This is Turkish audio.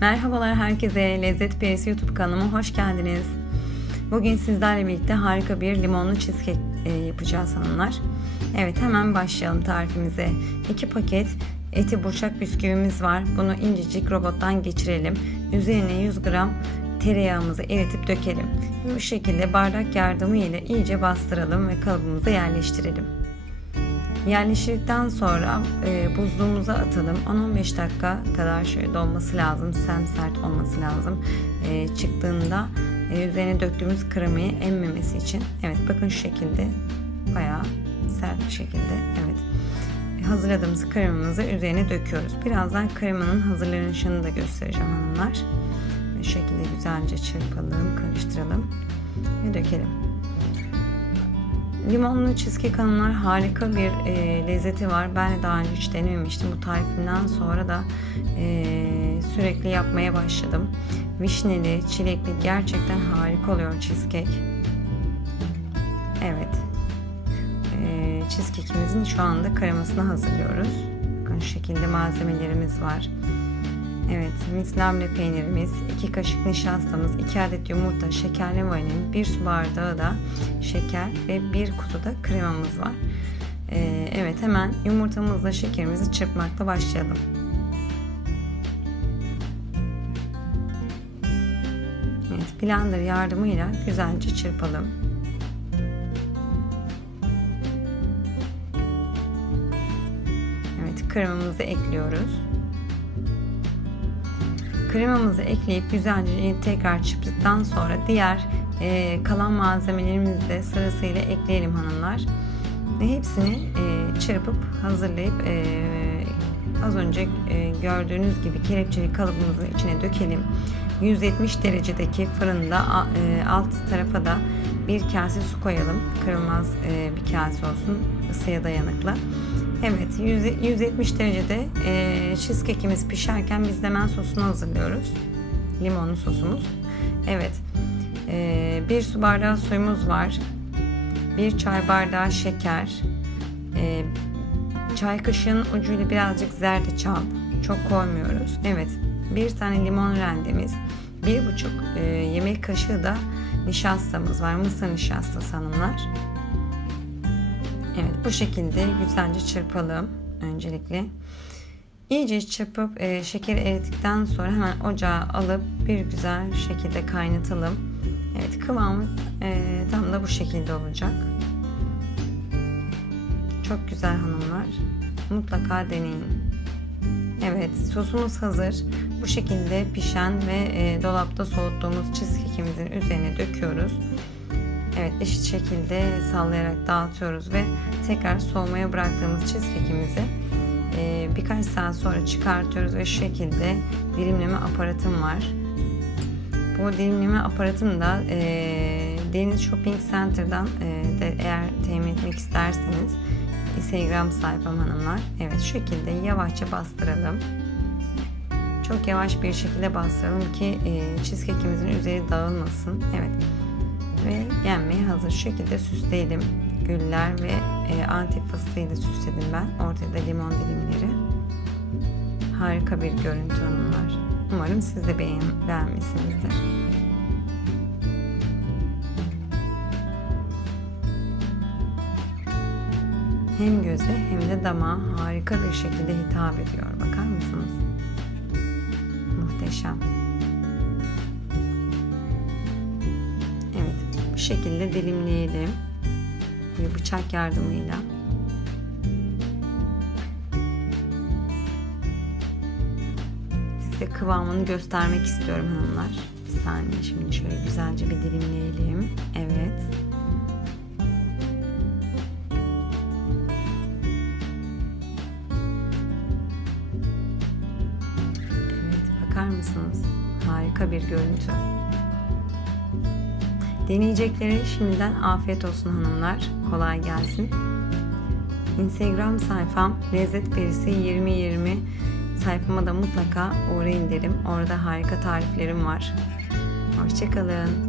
Merhabalar herkese. Lezzet Perisi YouTube kanalıma hoş geldiniz. Bugün sizlerle birlikte harika bir limonlu cheesecake e, yapacağız hanımlar. Evet hemen başlayalım tarifimize. 2 paket eti burçak bisküvimiz var. Bunu incecik robottan geçirelim. Üzerine 100 gram tereyağımızı eritip dökelim. Bu şekilde bardak yardımıyla iyice bastıralım ve kalıbımıza yerleştirelim. Yerleştirdikten sonra e, buzluğumuza atalım. 10-15 dakika kadar şöyle dolması lazım. Sem sert olması lazım. E, çıktığında e, üzerine döktüğümüz kremayı emmemesi için. Evet bakın şu şekilde bayağı sert bir şekilde. Evet. Hazırladığımız kremamızı üzerine döküyoruz. Birazdan kremanın hazırlanışını da göstereceğim hanımlar. Bu şekilde güzelce çırpalım, karıştıralım ve dökelim. Limonlu cheesecake hanımlar harika bir e, lezzeti var. Ben de daha önce hiç denememiştim. Bu tarifimden sonra da e, sürekli yapmaya başladım. Vişneli, çilekli gerçekten harika oluyor cheesecake. Evet. E, cheesecake'imizin şu anda kremasını hazırlıyoruz. Bakın şu şekilde malzemelerimiz var. Evet, mislamle peynirimiz, 2 kaşık nişastamız, 2 adet yumurta, şekerli vanilin, 1 su bardağı da şeker ve 1 kutu da kremamız var. Ee, evet, hemen yumurtamızla şekerimizi çırpmakla başlayalım. Evet, blender yardımıyla güzelce çırpalım. Evet, kremamızı ekliyoruz. Kremamızı ekleyip güzelce tekrar çırptıktan sonra diğer e, kalan malzemelerimizi de sırasıyla ekleyelim hanımlar. Ve hepsini e, çırpıp hazırlayıp e, az önce e, gördüğünüz gibi kelepçeli kalıbımızın içine dökelim. 170 derecedeki fırında e, alt tarafa da bir kase su koyalım. Kırılmaz e, bir kase olsun ısıya dayanıklı. Evet 170 derecede e, cheesecake'imiz pişerken biz de hemen sosunu hazırlıyoruz. Limonlu sosumuz. Evet e, bir su bardağı suyumuz var. Bir çay bardağı şeker. E, çay kaşığının ucuyla birazcık zerdeçal. Çok koymuyoruz. Evet bir tane limon rendemiz. Bir buçuk e, yemek kaşığı da nişastamız var. Mısır nişastası hanımlar. Evet bu şekilde güzelce çırpalım öncelikle. İyice çırpıp e, şekeri erittikten sonra hemen ocağa alıp bir güzel şekilde kaynatalım. Evet kıvamı e, tam da bu şekilde olacak. Çok güzel hanımlar. Mutlaka deneyin. Evet sosumuz hazır. Bu şekilde pişen ve e, dolapta soğuttuğumuz cheesecake'imizin üzerine döküyoruz. Evet eşit şekilde sallayarak dağıtıyoruz ve tekrar soğumaya bıraktığımız cheesecake'imizi e, birkaç saat sonra çıkartıyoruz ve şu şekilde dilimleme aparatım var. Bu dilimleme aparatını da e, Deniz Shopping Center'dan e, de eğer temin etmek isterseniz Instagram sayfam hanımlar. Evet şu şekilde yavaşça bastıralım. Çok yavaş bir şekilde bastıralım ki cheesecake'imizin üzeri dağılmasın. Evet ve yenmeye hazır. Şekilde süsleyelim. Güller ve e, antif fıstığıyla süsledim ben. Ortaya da limon dilimleri. Harika bir görüntü hanımlar. Umarım siz de beğen beğenmişsinizdir. Hem göze hem de damağa harika bir şekilde hitap ediyor. Bakar mısınız? Muhteşem. Bu şekilde dilimleyelim. Böyle bıçak yardımıyla. Size kıvamını göstermek istiyorum hanımlar. Bir saniye şimdi şöyle güzelce bir dilimleyelim. Evet. Evet bakar mısınız? Harika bir görüntü. Deneyeceklere şimdiden afiyet olsun hanımlar. Kolay gelsin. Instagram sayfam Lezzet Perisi 2020 sayfama da mutlaka uğrayın derim. Orada harika tariflerim var. Hoşçakalın.